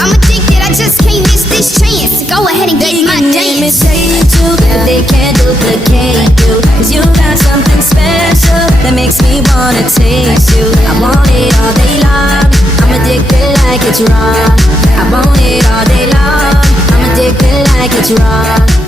I'm addicted, I just can't miss this chance. Go ahead and get my dance. Imitate you, but they can't duplicate you. Cause you got something special that makes me wanna taste you. I want it all day long, I'm addicted like it's wrong. I want it all day long, I'm addicted like it's wrong.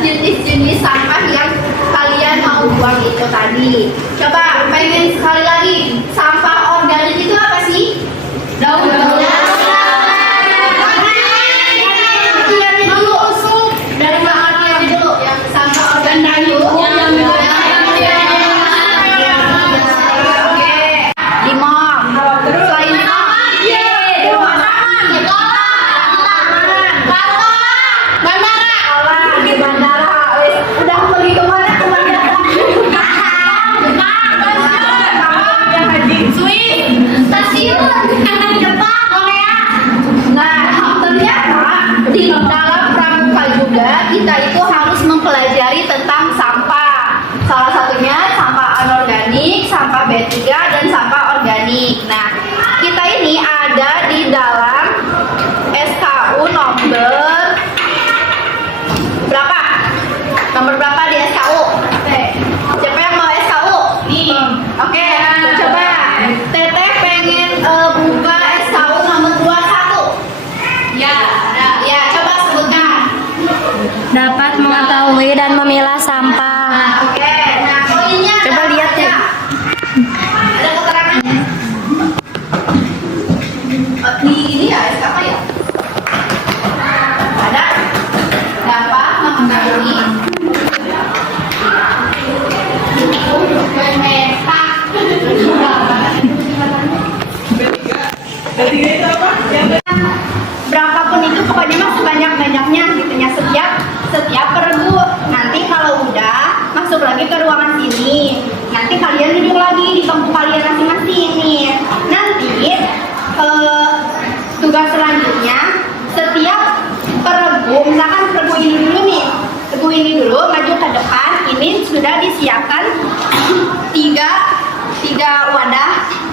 jenis-jenis sampah yang kalian mau buang itu tadi. Coba pengen sekali lagi, sampah organik itu apa sih? Daun-daunan. Dari mana yang dulu? Yang sampah organik itu. Kita itu harus mempelajari tentang sampah. Salah satunya sampah anorganik, sampah B3 dan sampah organik. Nah, kita ini ada di dalam SKU nomor berapa? Nomor berapa di SKU? Siapa yang mau SKU? Nih. Oke, coba Teteh pengen buka SKU nomor 21. Ya, coba sebutkan. Dapat mengetahui dan memilah sampah. Oke, nah poinnya coba lihat ya. Ada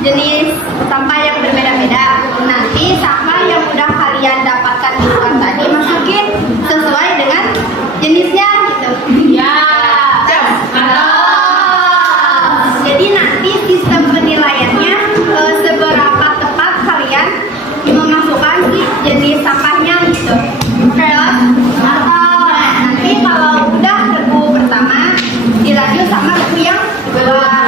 jenis sampah yang berbeda-beda. Nanti sampah yang udah kalian dapatkan di luar tadi masukin sesuai dengan jenisnya gitu. Ya. Jadi nanti sistem penilaiannya seberapa tepat kalian memasukkan si jenis sampahnya gitu. Terus nanti kalau udah debu pertama dilanjut sama debu yang kedua.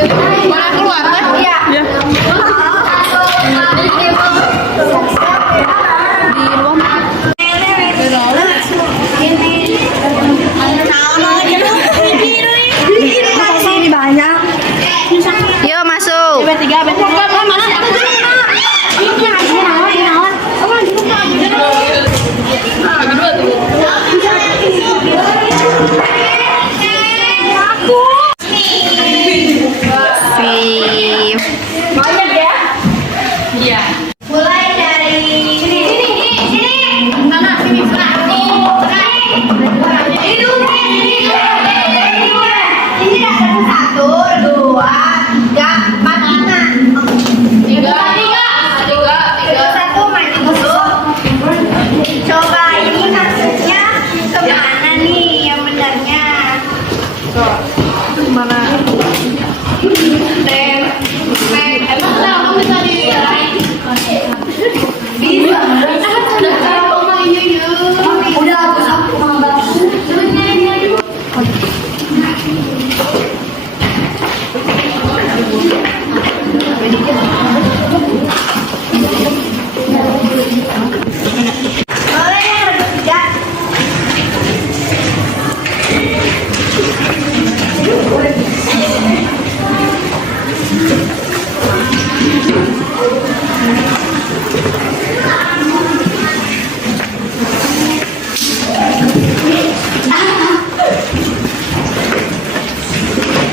Seterusnya boleh keluar kan? Iya. Yuk masuk. Banyak ya? Iya. Mulai dari sini. Mana? Sini. Ini ada 1, 2, 3, 4, 5. 3. Satu maju dulu. Coba ini maksudnya kemana nih yang benarnya? Mana? Emang bisa diraih? Bisa. Udah aku boleh yang kedua.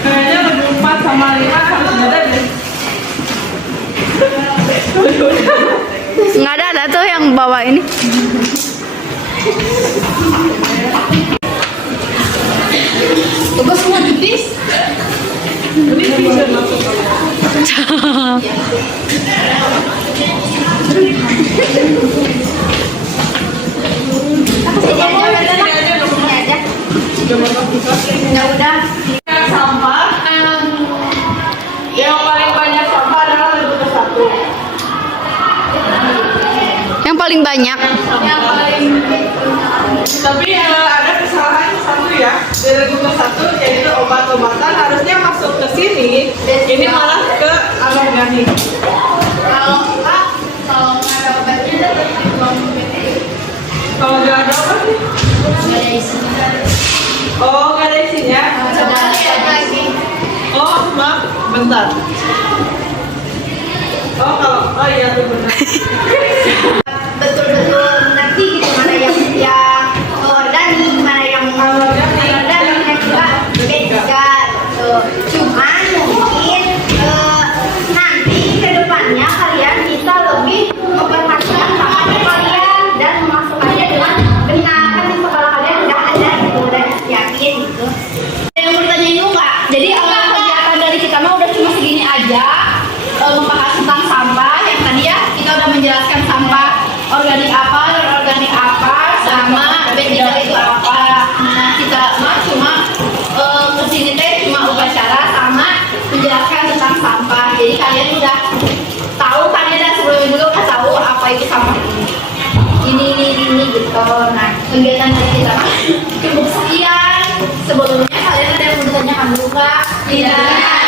Kayaknya lebih 4 sama 5 harus ada deh. Nggak ada tuh yang bawa ini. Coba semua jutis. Ini bisa masuk. Ya udah. Sampah. Yang paling banyak sampah adalah lebih ke 1. Yang paling banyak. Yang paling. Tapi ada kesalahan satu ya. Dari buku 1 yaitu obat-obatan harusnya masuk ke sini. Ini malah ke anorganik. Kalau nggak ada obatnya dapat dibuang PT. Kalau nggak ada apa sih? Nggak ada isinya. Oh, nggak ada isinya. Coba lihat lagi. Oh, maaf, bentar. Oh iya tuh benar. Betul-betul nanti gitu mana yang organik, mana yang anorganik dan juga beda gitu. Cuman mungkin nanti ke depannya kalian bisa lebih memperhatikan sampahnya kalian dan memasukkannya dengan benar. Kan di sekolah kalian udah ada gitu, udah disiapin gitu. Ada yang bertanya itu enggak? Jadi kegiatan dari kita mah udah cuma segini aja, membahas tentang sampah. Yang tadi ya kita udah menjelaskan sampah organik apa, non-organik apa, sama B3 itu apa. Nah kita mah cuma kesini teh cuma upacara sama menjelaskan tentang sampah. Jadi kalian udah tahu kan ya, dan sebelumnya juga udah tahu apa itu sampah ini gitu. Nah kegiatan dari kita mah cukup sekian. Sebelumnya kalian ada yang mau ditanyakan dulu nggak? Tidak.